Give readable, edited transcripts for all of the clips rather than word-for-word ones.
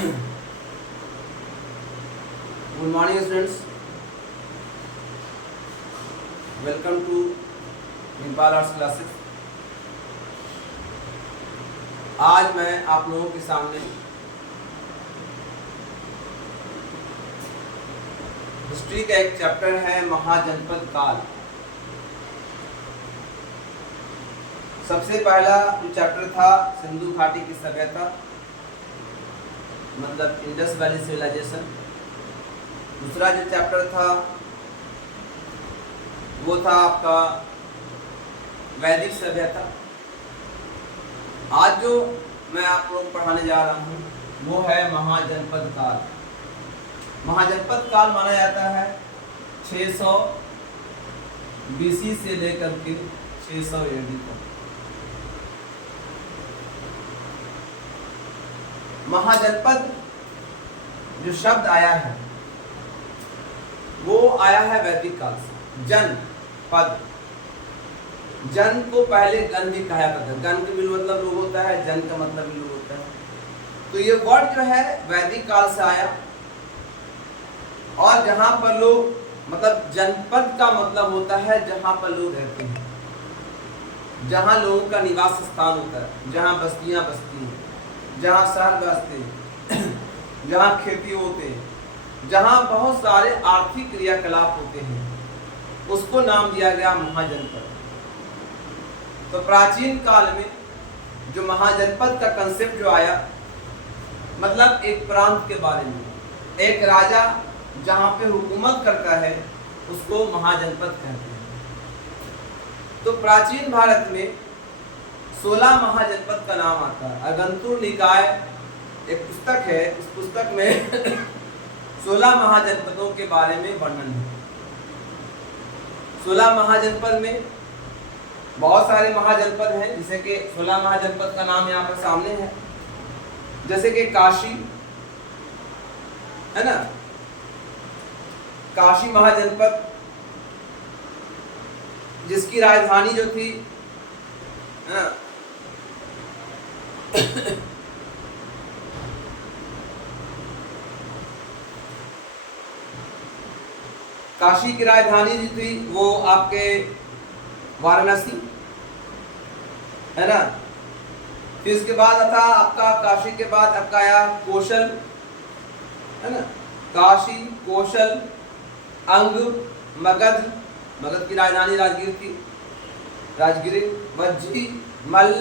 Good morning students, welcome to Nepal arts classes. आज मैं आप लोगों के सामने हिस्ट्री का एक चैप्टर है महाजनपद काल। सबसे पहला जो चैप्टर था सिंधु घाटी की सभ्यता, मतलब इंडस वैली सिविलाइजेशन। दूसरा जो चैप्टर था वो था आपका वैदिक सभ्यता। आज जो मैं आप लोगों को पढ़ाने जा रहा हूँ वो है महाजनपद काल। महाजनपद काल माना जाता है 600 BC से लेकर के 600 AD तक। महाजनपद जो शब्द आया है वो आया है वैदिक काल से। जन पद, जन को पहले गण भी कहा जाता था। गण का भी मतलब लोग होता है, जन का मतलब भी लोग होता है। तो ये वर्ड जो है वैदिक काल से आया, और जहां पर लोग, मतलब जनपद का मतलब होता है जहां पर लोग रहते हैं, जहां लोगों का निवास स्थान होता है, जहां बस्तियां बसती हैं, जहां शहर बसते हैं, जहां खेती होते हैं, जहां बहुत सारे आर्थिक क्रियाकलाप होते हैं, उसको नाम दिया गया महाजनपद। तो प्राचीन काल में जो महाजनपद का कंसेप्ट जो आया, मतलब एक प्रांत के बारे में, एक राजा जहां पे हुकूमत करता है उसको महाजनपद कहते हैं। तो प्राचीन भारत में 16 महाजनपद का नाम आता है। अगंतुर निकाय एक पुस्तक है, उस पुस्तक में 16 महाजनपदों के बारे में वर्णन है। 16 महाजनपद में बहुत सारे महाजनपद हैं, जैसे कि 16 महाजनपद का नाम यहाँ पर सामने है। जैसे कि काशी है ना, काशी महाजनपद, जिसकी राजधानी जो थी है ना काशी की राजधानी जो थी वो आपके वाराणसी है ना। फिर इसके बाद था आपका, काशी के बाद आपका आया कौशल है ना, काशी, कौशल, अंग, मगध, मगध की राजधानी राजगीर थी, राजगिरी, वज्जी, मल्ल,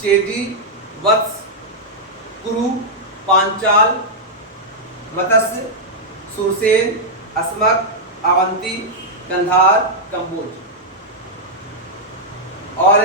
चेदी, वत्स, कुरु, पांचाल, मत्स्य, सुरसेन, अस्मक, अवंती, कंधार, कंबोज। और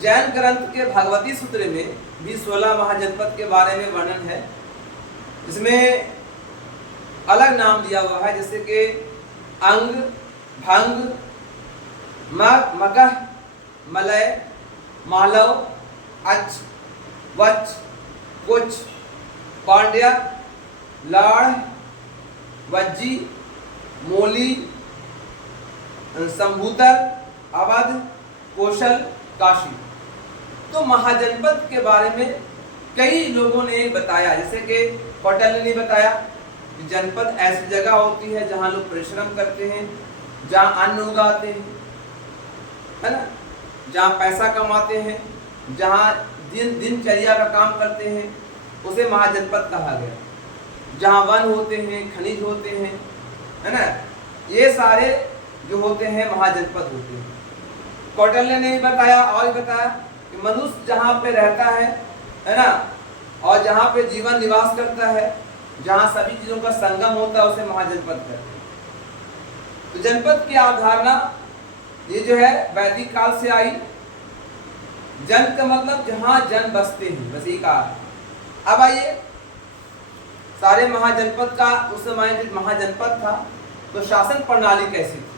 जैन ग्रंथ के भगवती सूत्र में भी 16 महाजनपद के बारे में वर्णन है, जिसमें अलग नाम दिया हुआ है, जैसे कि अंग, भंग, मगह, मलय, मालव, अच, वच, कुच, पांड्या, लाड़, वज्जी, मोली, संभूतर, अवध, कौशल, काशी। तो महाजनपद के बारे में कई लोगों ने बताया, जैसे कि कौटिल्य ने बताया कि जनपद ऐसी जगह होती है जहां लोग परिश्रम करते हैं, जहां अन्न उगाते हैं है ना, जहां पैसा कमाते हैं, जहां दिनचर्या का काम करते हैं, उसे महाजनपद कहा गया। जहां वन होते हैं, खनिज होते हैं है ना, ये सारे जो होते हैं महाजनपद होते हैं। कौटिल्य ने भी बताया, और भी बताया कि मनुष्य जहाँ पे रहता है ना, और जहाँ पे जीवन निवास करता है, जहाँ सभी चीजों का संगम होता है, उसे महाजनपद कहते हैं। तो जनपद की अवधारणा ये जो है वैदिक काल से आई। जन का मतलब जहाँ जन बसते हैं, बस ये कहा। अब आइए सारे महाजनपद का, उस समय जो महाजनपद था तो शासन प्रणाली कैसी थी।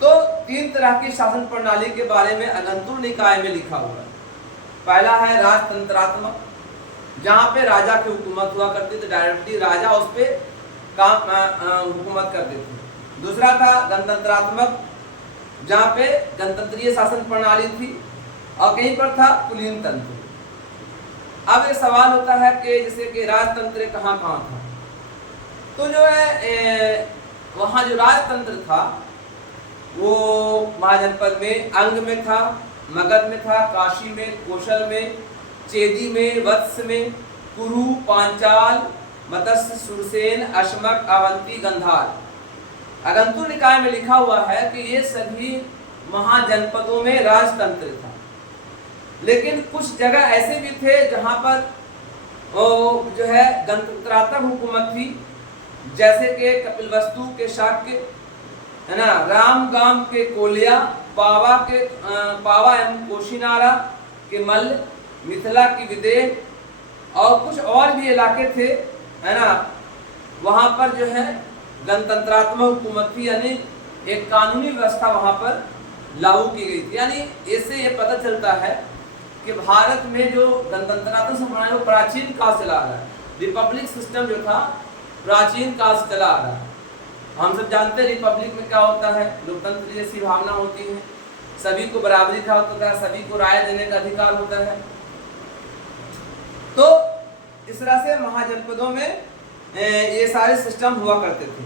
तो 3 तरह की शासन प्रणाली के बारे में अगंतुर निकाय में लिखा हुआ है। पहला है राजतंत्रात्मक, जहाँ पे राजा की हुकूमत हुआ करती थी, डायरेक्टली राजा उस पे काम हुकूमत करते थे। दूसरा था गणतंत्रात्मक, जहाँ पे गणतंत्रीय शासन प्रणाली थी, और कहीं पर था कुलीन तंत्र। अब ये सवाल होता है कि जैसे कि राजतंत्र कहाँ कहाँ था। तो जो है वहाँ जो राजतंत्र था वो महाजनपद में अंग में था, मगध में था, काशी में, कौशल में, चेदी में, वत्स में, कुरु, पांचाल, मत्स्य, सुरसेन, अश्मक, अवंती, गंधार। अगंतुर निकाय में लिखा हुआ है कि ये सभी महाजनपदों में राजतंत्र था, लेकिन कुछ जगह ऐसे भी थे जहां पर जो है गणतंत्रात्मक हुकूमत थी, जैसे कि कपिलवस्तु के शाक्य, है ना, रामगाम के कोलिया, पावा एवं कोशिनारा के मल्ल, मिथिला की विदेह और कुछ और भी इलाके थे, है ना, वहां पर जो है गणतंत्रात्मक हुकूमत थी, यानी एक कानूनी व्यवस्था वहां पर लागू की गई थी। यानी इससे ये पता चलता है कि भारत में जो गणतंत्रात्मक संप्रदाय है वो प्राचीन काल से चला आ रहा है। रिपब्लिक सिस्टम जो था प्राचीन काल से चला आ रहा है। हम सब जानते हैं रिपब्लिक में क्या होता है, लोकतंत्र जैसी भावना होती है, सभी को बराबरी का होता है, सभी को राय देने का अधिकार होता है। तो इस तरह से महाजनपदों में ये सारे सिस्टम हुआ करते थे।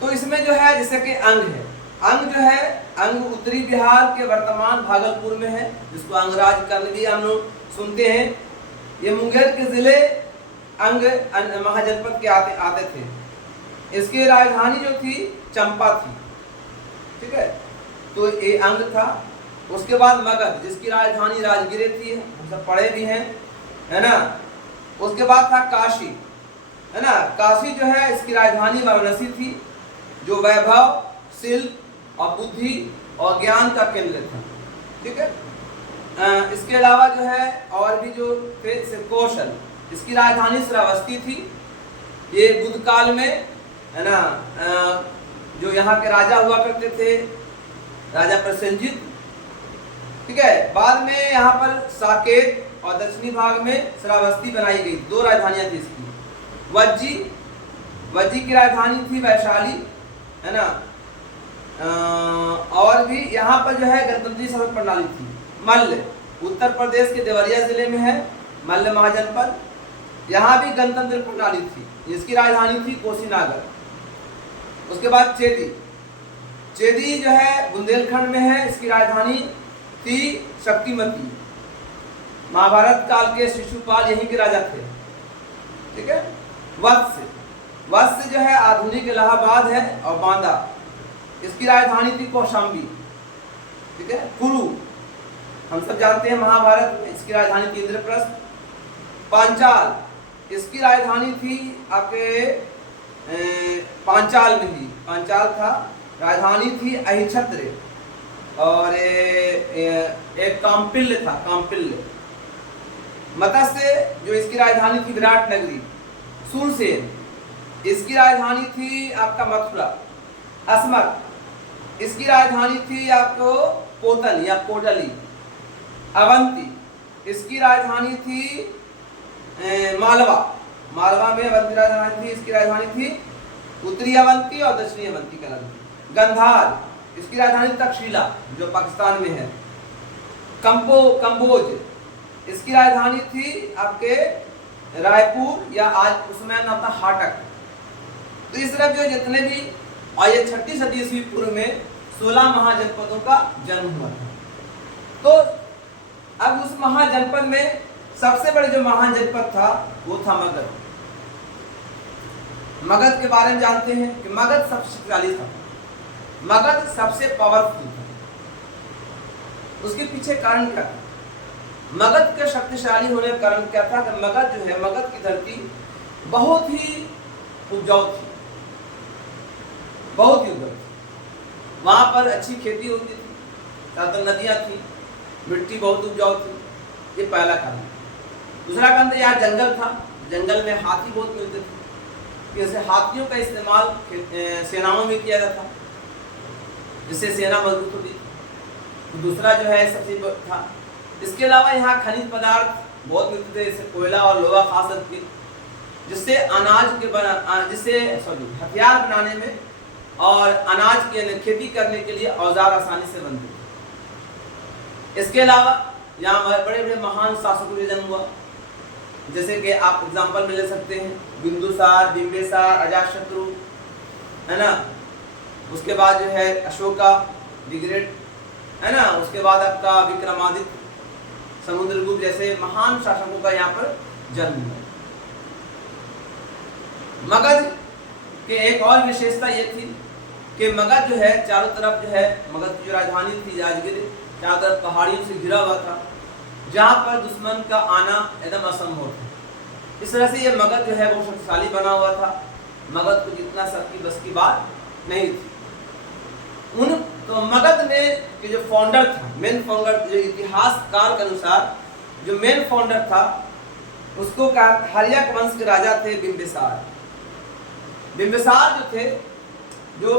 तो इसमें जो है जैसे कि अंग है, अंग जो है अंग उत्तरी बिहार के वर्तमान भागलपुर में है, जिसको अंगराज कर्ण भी हम लोग सुनते हैं। ये मुंगेर के जिले अंग महाजनपद के आते थे। इसकी राजधानी जो थी चंपा थी, ठीक है, तो ये अंग था। उसके बाद मगध, जिसकी राजधानी राजगिर थी, हम सब पढ़े भी हैं, है ना। उसके बाद था काशी, है ना, काशी जो है इसकी राजधानी वाराणसी थी, जो वैभव, शिल्प और बुद्धि और ज्ञान का केंद्र था, ठीक है। इसके अलावा जो है और भी जो थे, कौशल, इसकी राजधानी श्रावस्ती थी। ये बुद्ध काल में, है ना, जो यहाँ के राजा हुआ करते थे, राजा प्रसेनजित, ठीक है। बाद में यहाँ पर साकेत और दक्षिणी भाग में श्रावस्ती बनाई गई, दो राजधानियां थी इसकी। वज्जी की राजधानी थी वैशाली, है ना। और भी यहाँ पर जो है गणतंत्री शासन प्रणाली थी। मल्ल, उत्तर प्रदेश के देवरिया जिले में है मल्ल महाजनपद, यहाँ भी गणतंत्र प्रणाली थी। इसकी राजधानी थी कोशीनागर। उसके बाद चेदी जो है बुंदेलखंड में है, इसकी राजधानी थी शक्तिमती। महाभारत काल के शिशुपाल यहीं के राजा थे, ठीक है। वत्स जो है आधुनिक इलाहाबाद है और बांदा, इसकी राजधानी थी कौशाम्बी, ठीक है। कुरु हम सब जानते हैं महाभारत में, इसकी राजधानी थी इंद्रप्रस्थ। पांचाल, इसकी राजधानी थी आपके पांचाल में ही, पांचाल था, राजधानी थी अहिछत्र और एक काम्पिल्य था, काम्पिल्य। मत्स्य जो इसकी राजधानी थी विराट नगरी। सुरसेन, इसकी राजधानी थी आपका मथुरा। अस्मक, इसकी राजधानी थी आपको कोतल या कोटली। अवंती, इसकी राजधानी थी मालवा, मालवा में अवंती राजधानी थी, इसकी राजधानी थी उत्तरी अवंती और दक्षिणी अवंती कहलाती। गंधार, इसकी राजधानी तक्षशिला जो पाकिस्तान में है। कंबोज, इसकी राजधानी थी आपके रायपुर या आज उसमें नाम था हाटक। तो इस तरह जो जितने भी, और ये 6ठी सदी ईस्वी पूर्व में 16 महाजनपदों का जन्म हुआ था। तो अब उस महाजनपद में सबसे बड़े जो महाजनपद था वो था मगध। मगध के बारे में जानते हैं कि मगध सबसे शक्तिशाली था, मगध सबसे पावरफुल था। उसके पीछे कारण क्या था? मगध के शक्तिशाली होने का कारण क्या था कि मगध जो है, मगध की धरती बहुत ही उपजाऊ थी, बहुत ही उपजाऊ थी। वहां पर अच्छी खेती होती थी, ज्यादा नदियां थी, मिट्टी बहुत उपजाऊ थी, ये पहला कारण। दूसरा कारण था यहाँ जंगल था, जंगल में हाथी बहुत मिलते थे, जैसे हाथियों का इस्तेमाल सेनाओं में किया जाता था, जिससे सेना मजबूत होती थी। तो दूसरा जो है सबसे था। इसके अलावा यहाँ खनिज पदार्थ बहुत मिलते थे, जैसे कोयला और लोहा खास करके, जिससे हथियार बनाने में और अनाज की खेती करने के लिए औजार आसानी से बनते थे। इसके अलावा यहाँ बड़े बड़े महान शासकों का जन्म हुआ, जैसे कि आप एग्जाम्पल में ले सकते हैं बिंदुसार, बिंबिसार, अजातशत्रु, है ना। उसके बाद जो है अशोका द ग्रेट, है ना। उसके बाद आपका विक्रमादित्य, समुद्रगुप्त जैसे महान शासकों का यहाँ पर जन्म हुआ। मगध के एक और विशेषता ये थी कि मगध जो है चारों तरफ जो है, मगध की जो राजधानी थी राजगीर, चारों तरफ पहाड़ियों से घिरा हुआ था, जहाँ पर दुश्मन का आना एकदम असंभव था। इस तरह से ये मगध जो है वो शक्तिशाली बना हुआ था। मगध को जितना शक्ति बस की बात नहीं थी। तो मगध में के जो फाउंडर था, मेन फाउंडर, जो इतिहासकार के अनुसार जो मेन फाउंडर था उसको हर्यक वंश के राजा थे बिंबिसार। बिंबिसार जो थे, जो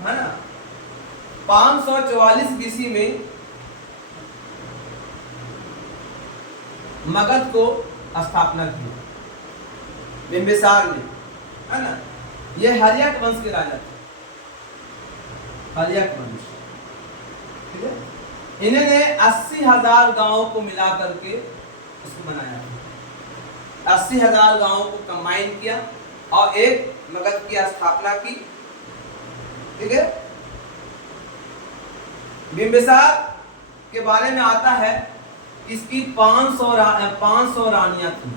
है ना 544 बीसी में मगध को स्थापना की बिंबिसार ने, है ना। ये हर्यक वंश के राजा थे, हर्यक वंश, ठीक है। इन्होंने 80,000 गांवों को मिला करके उसको बनाया, 80,000 गांवों को कंबाइन किया और एक मगध की स्थापना की, ठीक है। बिंबिसार के बारे में आता है कि इसकी 500 रानियां थी।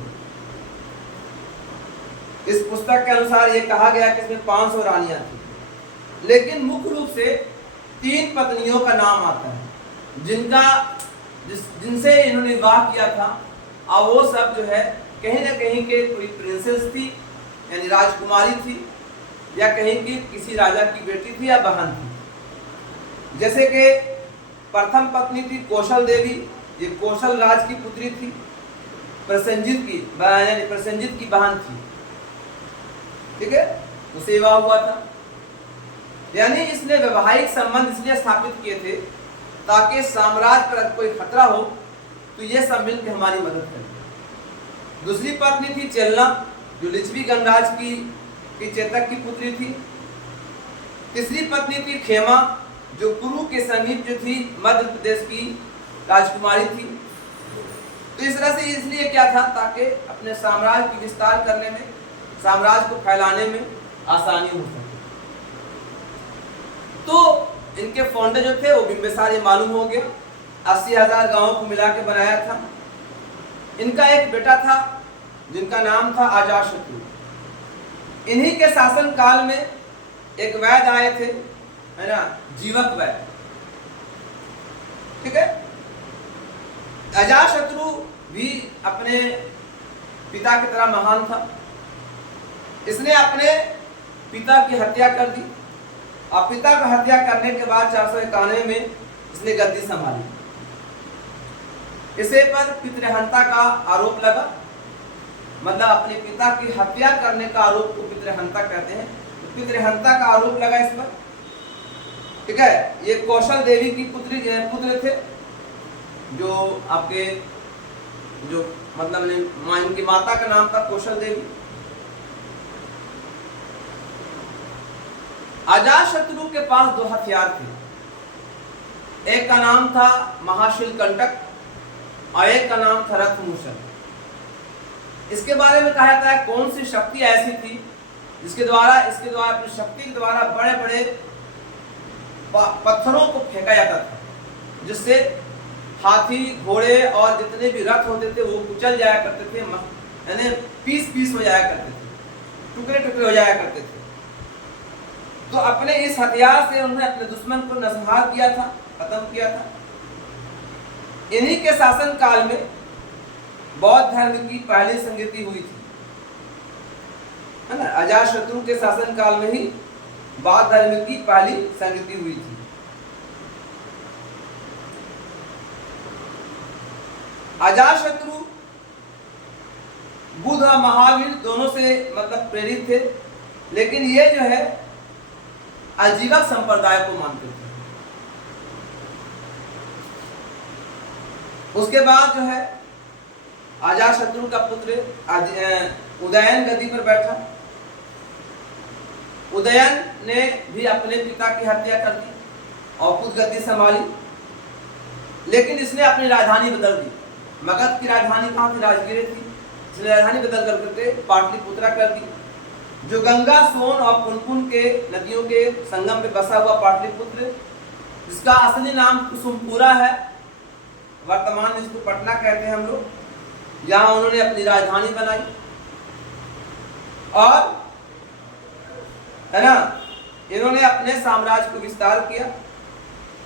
इस पुस्तक के अनुसार ये कहा गया कि इसमें 500 रानियां थी, लेकिन मुख्य रूप से 3 पत्नियों का नाम आता है जिनसे इन्होंने विवाह किया था, और वो सब जो है कहीं ना कहीं के कोई प्रिंसेस थी, यानी राजकुमारी थी, या कहीं की किसी राजा की बेटी थी या बहन थी। जैसे कि प्रथम पत्नी थी कौशल देवी, ये कौशल राज की पुत्री थी, प्रसेनजित की बहन थी, ठीक है। उससे विवाह हुआ था। यानी इसने वैवाहिक संबंध इसलिए स्थापित किए थे ताकि साम्राज्य पर कोई खतरा हो तो ये सब मिलकर हमारी मदद करें। दूसरी पत्नी थी चेलना, जो लिच्छवी गणराज की चेतक की पुत्री थी। तीसरी पत्नी थी खेमा, जो कुरु के समीप जो थी मध्य प्रदेश की राजकुमारी थी। तो इस तरह से इसलिए क्या था, ताकि अपने साम्राज्य की विस्तार करने में, साम्राज्य को फैलाने में आसानी हो सके। तो इनके फाउंडर जो थे वो बिंबिसार, ये मालूम हो गया। 80,000 गांवों को मिला के बनाया था। इनका एक बेटा था जिनका नाम था अजातशत्रु। इन्हीं के शासन काल में एक वैद्य आए थे, है ना, जीवक वैद्य, ठीक है। अजातशत्रु भी अपने पिता की तरह महान था। इसने अपने पिता की हत्या कर दी और पिता की हत्या करने के बाद 491 में इसने गद्दी संभाली। इसे पर पितृहंता का आरोप लगा, मतलब अपने पिता की हत्या करने का आरोप को पितृहंता कहते हैं। तो पितृहंता का आरोप लगा इस पर, ठीक है। ये कौशल देवी की पुत्र थे, जो आपके जो मतलब इनकी माता का नाम था कौशल देवी। अजातशत्रु के पास 2 हथियार थे, एक का नाम था महाशिल कंटक और एक का नाम था रथमूषण। इसके बारे में कहा जाता है कौन सी शक्ति ऐसी थी इसके द्वारा अपनी शक्ति के द्वारा बड़े बड़े पत्थरों को फेंका जाता था, जिससे हाथी, घोड़े और जितने भी रथ होते थे वो कुचल जाया करते थे, यानी पीस हो जाया करते थे, टुकड़े हो जाया करते थे। तो अपने इस हथियार से उन्होंने अपने दुश्मन को नरसंहार किया था, खत्म किया था। इन्हीं के शासन काल में बौद्ध धर्म की पहली संगति हुई थी, है ना। अजातशत्रु के शासन काल में ही बौद्ध धर्म की पहली संगति हुई थी। अजातशत्रु बुद्ध और महावीर दोनों से मतलब प्रेरित थे, लेकिन ये जो है आजीवक संप्रदाय को मानते थे। उसके बाद जो है अजातशत्रु का पुत्र उदयन गद्दी पर बैठा। उदयन ने भी अपने पिता की हत्या कर दी और खुद गद्दी संभाली। लेकिन इसने अपनी राजधानी बदल दी। मगध की राजधानी कहाँ थी? राजगीर थी। इसने राजधानी बदल करके पाटलिपुत्रा कर दी। जो गंगा, सोन और पुनपुन के नदियों के संगम में बसा हुआ पाटलिपुत्र, जिसका असली नाम कुसुमपुरा है, वर्तमान में इसको पटना कहते हैं हम लोग, यहाँ उन्होंने अपनी राजधानी बनाई और है ना, इन्होंने अपने साम्राज्य को विस्तार किया।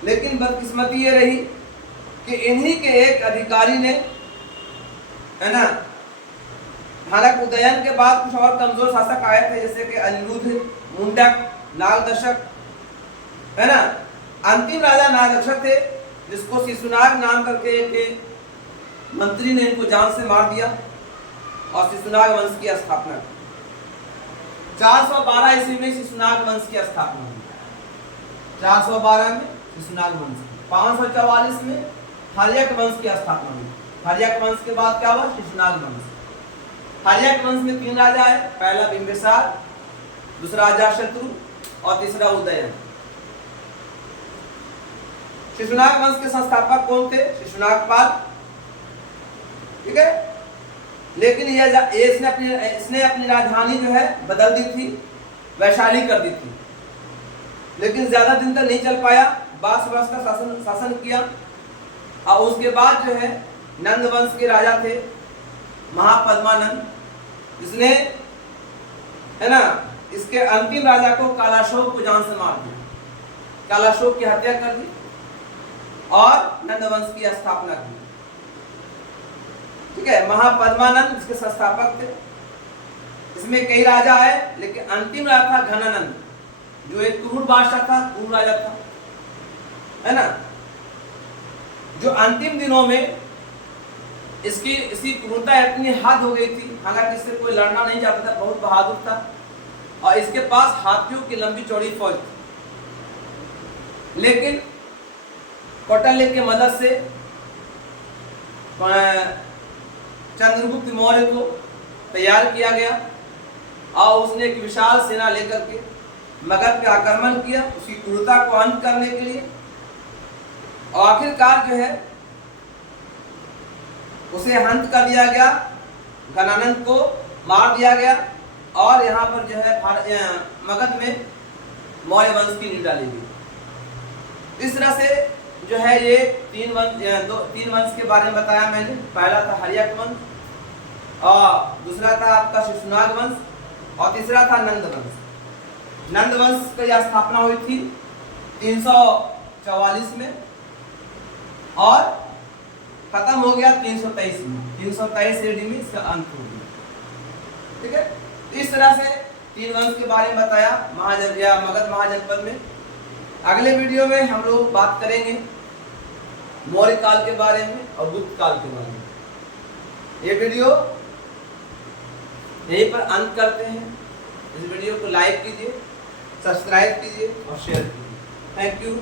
लेकिन बदकिस्मती ये रही कि इन्हीं के एक अधिकारी ने, है ना, हालांकि उदयन के बाद कुछ और कमजोर शासक आए थे, जैसे कि अनिरुद्ध, मुंडक, नागदशक, है ना। अंतिम राजा नागदशक थे, जिसको शिशुनाग नाम करके एक मंत्री ने इनको जान से मार दिया और शिशुनाग वंश की स्थापना की। 412 ईस्वी में शिशुनाग वंश की स्थापना हुई। 412 में शिशुनाग वंश, 544 में हर्यक वंश की स्थापना हुई। हर्यक वंश के बाद क्या हुआ? शिशुनाग वंश। हर्यक वंश में 3 राजा है, पहला बिंबिसार, दूसरा अजातशत्रु और तीसरा उदयन। शिशुनाग वंश के संस्थापक कौन थे? शिशुनागपाल, ठीक है। लेकिन इसने अपनी राजधानी जो है बदल दी थी, वैशाली कर दी थी, लेकिन ज्यादा दिन तक नहीं चल पाया। 22 वर्ष का शासन किया और उसके बाद जो है नंद वंश के राजा थे महापद्मानंद, जिसने, है ना, इसके अंतिम राजा को कालाशोक को जान से मार दिया, कालाशोक की हत्या कर दी और नंद वंश की स्थापना की, ठीक है। महापद्मानंद इसके संस्थापक थे। इसमें कई राजा है, लेकिन अंतिम राजा था घनानंद, जो एक क्रूर बादशाह था, क्रूर राजा था, है ना, जो अंतिम दिनों में इसकी क्रूरता इतनी हद हो गई थी, हालांकि इससे कोई लड़ना नहीं चाहता था, बहुत बहादुर था और इसके पास हाथियों की लंबी चौड़ी फौज थी। लेकिन कौटिल्य की मदद से चंद्रगुप्त मौर्य को तैयार किया गया और उसने एक विशाल सेना लेकर के मगध पे आक्रमण किया, उसकी क्रूरता को अंत करने के लिए। और आखिरकार जो है उसे हंत कर दिया गया, घनानंद को मार दिया गया और यहाँ पर जो है मगध में मौर्य वंश की नींव डाली गई। इस तरह से जो है ये 3 वंश के बारे में बताया मैंने। पहला था हर्यक वंश और दूसरा था आपका शिशुनाग वंश और तीसरा था नंद वंश। नंद वंश की स्थापना हुई थी 344 में और खत्म हो गया 323 में। 323 AD में इसका अंत हो गया, ठीक है। इस तरह से 3 वंश के बारे में बताया मगध महाजनपद में। अगले वीडियो में हम लोग बात करेंगे मौर्य काल के बारे में और गुप्त काल के बारे में। ये वीडियो यहीं पर अंत करते हैं। इस वीडियो को लाइक कीजिए, सब्सक्राइब कीजिए और शेयर कीजिए। Thank you.